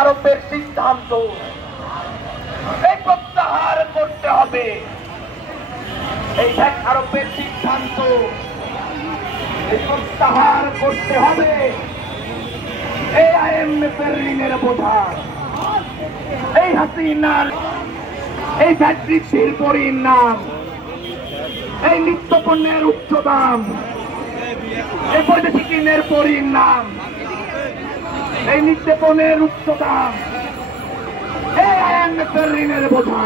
আরোপের সিদ্ধান্ত এই প্রত্যাহার করতে হবে। এই ট্যাক্স আরোপের সিদ্ধান্ত প্রত্যাহার করতে হবে। এই IMF এর ঋণের বোঝা, এই হাসিনার এই ভ্যাট বৃদ্ধির পরিণাম, এই নিত্য পণ্যের উচ্চ দাম, এই বৈদেশিক ঋণের পরিণাম, এই নিত্য পণ্যের উচ্চ দাম, এই IMF এর ঋণের বোঝা,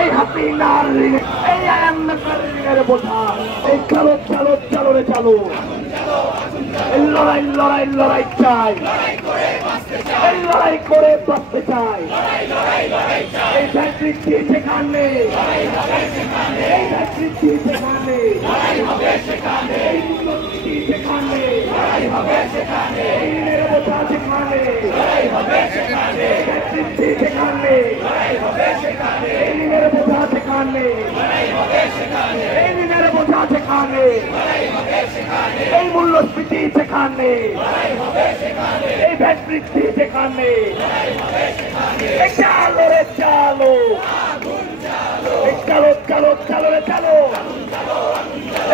এই হাসিনার ঋণ, এই IMF এর ঋণের বোঝা। এই চালো চালো চালো রে চালো, এই লড়াই লড়াই লড়াই চাই, এই লড়াই করে বাঁচতে চাই। এই ভ্যাট বৃদ্ধি সেখানে, এই ভ্যাট বৃদ্ধি সেখানে, এই মূল্যবৃদ্ধি সেখানে, এই ঋণের বোঝা সেখানে, এই ভ্যাট বৃদ্ধি সেখানে, এই ঋণের বোঝা সেখানে, এই ঋণের বোঝা সেখানে, এই মূল্যস্ফীতি সেখানে, এই ভ্যাট বৃদ্ধি সেখানে। এই চালো রে চালো, এই চালো চালো চালো রে চালো।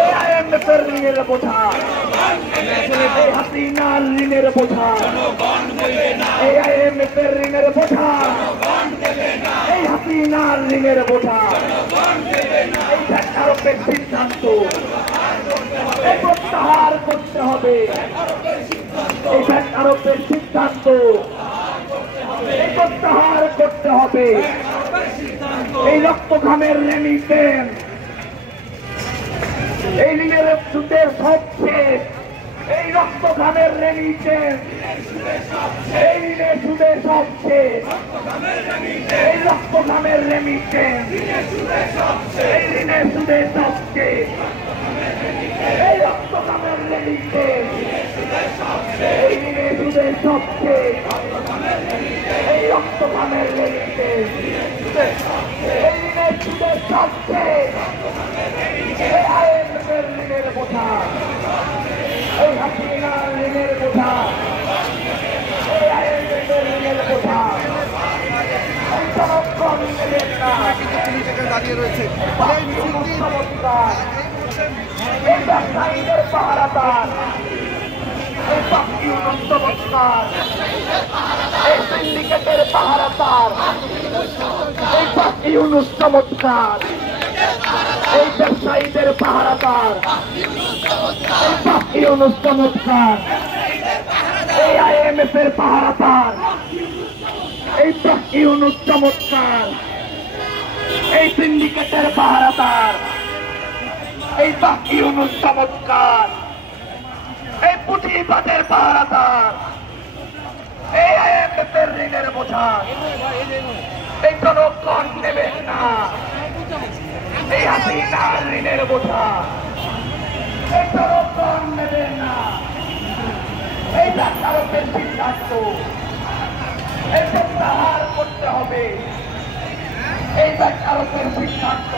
এই IMF এর ঋণের বোঝা, এই হাসিনার ঋণের বোঝা, এই IMF এর ঋণের বোঝা, এই হাসিনার ঋণের বোঝা, এই ট্যাক্স আরোপের সিদ্ধান্ত এই প্রত্যাহার করতে হবে। এই ট্যাক্স আরোপের সিদ্ধান্ত এই প্রত্যাহার করতে হবে। এই রক্ত ঘামের রেমিটেন্স, এই ঋণের সুদের সব শেষ, এই রক্ত ঘামের রেমিটেন্স, এই ঋণের সুদের সব শেষ, এই রক্ত ঘামের রেমিটেন্স, এই ঋণের সুদের সব শেষ, এই রক্ত ঘামের রেমিটেন্স, এই ঋণের সুদের সব শেষ, এই রক্ত ঘামের রেমিটেন্স, এই ঋণের সুদের সব শেষ, এই IMF এর ঋণের বোঝা, এই হাসিনার ঋণের বোঝা, এই IMF এর ঋণের বোঝা, এই জনগণ নেবেন না। দাঁড়িয়ে রয়েছে চমৎকার এই ব্যবসায়ীদের পাহারাদার, এই বাকি চমৎকার এই সিন্ডিকেটের পাহারাদার, এই বাকি চমৎকার এই ব্যবসায়ীদের পাহারাদার, এই বাকি চমৎকার এই IMF এর পাহারাদার, এই বাকি চমৎকার এই সিন্ডিকেটের পাহারাদার, এই বাকি চমৎকার এই পুঁজিবাদের পাহারাদার, এই IMF এর ঋণের বোঝা, এই জনগণ নেবেন না। এই হাসিনার ঋণের বোঝা, এই জনগণ নেবেন না। এই ব্যবসায়ীদের সিদ্ধান্ত এই প্রত্যাহার করতে হবে। এই ব্যবসায়ীদের সিদ্ধান্ত